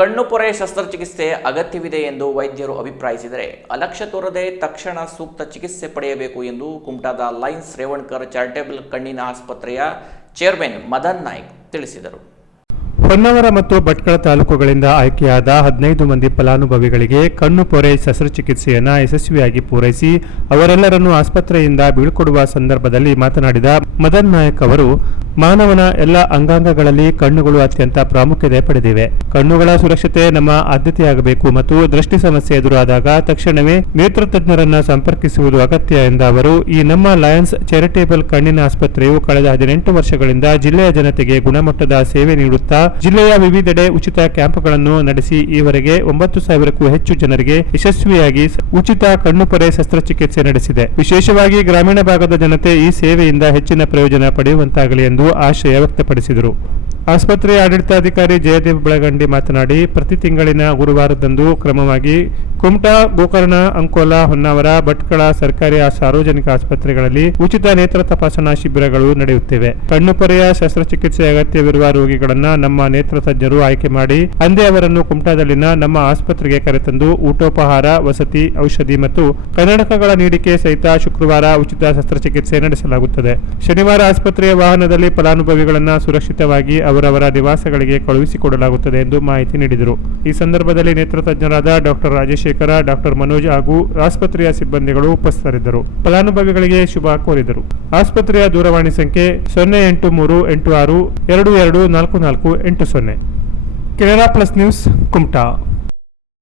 ಕಣ್ಣು ಪೊರೆ ಶಸ್ತ್ರಚಿಕಿತ್ಸೆ ಅಗತ್ಯವಿದೆ ಎಂದು ವೈದ್ಯರು ಅಭಿಪ್ರಾಯಿಸಿದರೆ ಅಲಕ್ಷ್ಯ ತೋರದೆ ತಕ್ಷಣ ಸೂಕ್ತ ಚಿಕಿತ್ಸೆ ಪಡೆಯಬೇಕು ಎಂದು ಕುಮಟಾದ ಲೈನ್ಸ್ ರೇವಣ್ಕರ್ ಚಾರಿಟೇಬಲ್ ಕಣ್ಣಿನ ಆಸ್ಪತ್ರೆಯ ಚೇರ್ಮನ್ ಮದನ್ ನಾಯ್ಕ್ ತಿಳಿಸಿದರು. ಹೊನ್ನವರ ಮತ್ತು ಭಟ್ಕಳ ತಾಲೂಕುಗಳಿಂದ ಆಯ್ಕೆಯಾದ ಹದಿನೈದು ಮಂದಿ ಫಲಾನುಭವಿಗಳಿಗೆ ಕಣ್ಣು ಪೊರೆ ಶಸ್ತ್ರಚಿಕಿತ್ಸೆಯನ್ನು ಯಶಸ್ವಿಯಾಗಿ ಪೂರೈಸಿ ಅವರೆಲ್ಲರನ್ನು ಆಸ್ಪತ್ರೆಯಿಂದ ಬೀಳ್ಕೊಡುವ ಸಂದರ್ಭದಲ್ಲಿ ಮಾತನಾಡಿದ ಮದನ್ ನಾಯಕ್ ಅವರು ಮಾನವನ ಎಲ್ಲ ಅಂಗಾಂಗಗಳಲ್ಲಿ ಕಣ್ಣುಗಳು ಅತ್ಯಂತ ಪ್ರಾಮುಖ್ಯತೆ ಪಡೆದಿವೆ. ಕಣ್ಣುಗಳ ಸುರಕ್ಷತೆ ನಮ್ಮ ಆದ್ಯತೆಯಾಗಬೇಕು ಮತ್ತು ದೃಷ್ಟಿ ಸಮಸ್ಯೆ ಎದುರಾದಾಗ ತಕ್ಷಣವೇ ನೇತ್ರ ತಜ್ಞರನ್ನ ಸಂಪರ್ಕಿಸುವುದು ಅಗತ್ಯ ಎಂದ ಅವರು, ಈ ನಮ್ಮ ಲಯನ್ಸ್ ಚಾರಿಟೇಬಲ್ ಕಣ್ಣಿನ ಆಸ್ಪತ್ರೆಯು ಕಳೆದ ಹದಿನೆಂಟು ವರ್ಷಗಳಿಂದ ಜಿಲ್ಲೆಯ ಜನತೆಗೆ ಗುಣಮಟ್ಟದ ಸೇವೆ ನೀಡುತ್ತಾ, ಜಿಲ್ಲೆಯ ವಿವಿಧೆಡೆ ಉಚಿತ ಕ್ಯಾಂಪ್ಗಳನ್ನು ನಡೆಸಿ, ಈವರೆಗೆ ಒಂಬತ್ತು ಸಾವಿರಕ್ಕೂ ಹೆಚ್ಚು ಜನರಿಗೆ ಯಶಸ್ವಿಯಾಗಿ ಉಚಿತ ಕಣ್ಣುಪೊರೆ ಶಸ್ತ್ರಚಿಕಿತ್ಸೆ ನಡೆಸಿದೆ. ವಿಶೇಷವಾಗಿ ಗ್ರಾಮೀಣ ಭಾಗದ ಜನತೆ ಈ ಸೇವೆಯಿಂದ ಹೆಚ್ಚಿನ ಪ್ರಯೋಜನ ಪಡೆಯುವಂತಾಗಲಿ ಎಂದು ಆಶಯ ವ್ಯಕ್ತಪಡಿಸಿದರು. ಆಸ್ಪತ್ರೆಯ ಆಡಳಿತಾಧಿಕಾರಿ ಜಯದೇವ್ ಬೆಳಗಂಡಿ ಮಾತನಾಡಿ, ಪ್ರತಿ ತಿಂಗಳಿನ ಗುರುವಾರದಂದು ಕ್ರಮವಾಗಿ ಕುಮಟಾ, ಗೋಕರ್ಣ, ಅಂಕೋಲ, ಹೊನ್ನಾವರ, ಭಟ್ಕಳ ಸರ್ಕಾರಿ ಸಾರ್ವಜನಿಕ ಆಸ್ಪತ್ರೆಗಳಲ್ಲಿ ಉಚಿತ ನೇತ್ರ ತಪಾಸಣಾ ಶಿಬಿರಗಳು ನಡೆಯುತ್ತಿವೆ. ಕಣ್ಣುಪೊರೆಯ ಶಸ್ತ್ರಚಿಕಿತ್ಸೆ ಅಗತ್ಯವಿರುವ ರೋಗಿಗಳನ್ನ ನಮ್ಮ ನೇತ್ರ ತಜ್ಞರು ಆಯ್ಕೆ ಮಾಡಿ, ಅಂದೇ ಅವರನ್ನು ಕುಮಟಾದಲ್ಲಿನ ನಮ್ಮ ಆಸ್ಪತ್ರೆಗೆ ಕರೆತಂದು ಊಟೋಪಹಾರ, ವಸತಿ, ಔಷಧಿ ಮತ್ತು ಕನ್ನಡಕಗಳ ನೀಡಿಕೆ ಸಹಿತ ಶುಕ್ರವಾರ ಉಚಿತ ಶಸ್ತ್ರಚಿಕಿತ್ಸೆ ನಡೆಸಲಾಗುತ್ತದೆ. ಶನಿವಾರ ಆಸ್ಪತ್ರೆಯ ವಾಹನದಲ್ಲಿ ಫಲಾನುಭವಿಗಳನ್ನು ಸುರಕ್ಷಿತವಾಗಿ ಅವರವರ ನಿವಾಸಗಳಿಗೆ ಕಳುಹಿಸಿಕೊಡಲಾಗುತ್ತದೆ ಎಂದು ಮಾಹಿತಿ ನೀಡಿದರು. ಈ ಸಂದರ್ಭದಲ್ಲಿ ನೇತ್ರ ತಜ್ಞರಾದ ಡಾಕ್ಟರ್ ರಾಜಶೇಖರ ಡಾಕ್ಟರ್ ಮನೋಜ್ ಹಾಗೂ ಆಸ್ಪತ್ರೆಯ ಸಿಬ್ಬಂದಿಗಳು ಉಪಸ್ಥಿತರಿದ್ದರು. ಫಲಾನುಭವಿಗಳಿಗೆ ಶುಭ ಕೋರಿದರು. ಆಸ್ಪತ್ರೆಯ ದೂರವಾಣಿ ಸಂಖ್ಯೆ ಸೊನ್ನೆ ಎಂಟು ಮೂರು ಎಂಟು ಆರು ಎರಡು ಎರಡು ನಾಲ್ಕು ನಾಲ್ಕು ಎಂಟು ಸೊನ್ನೆ. Canara plus news Kumta.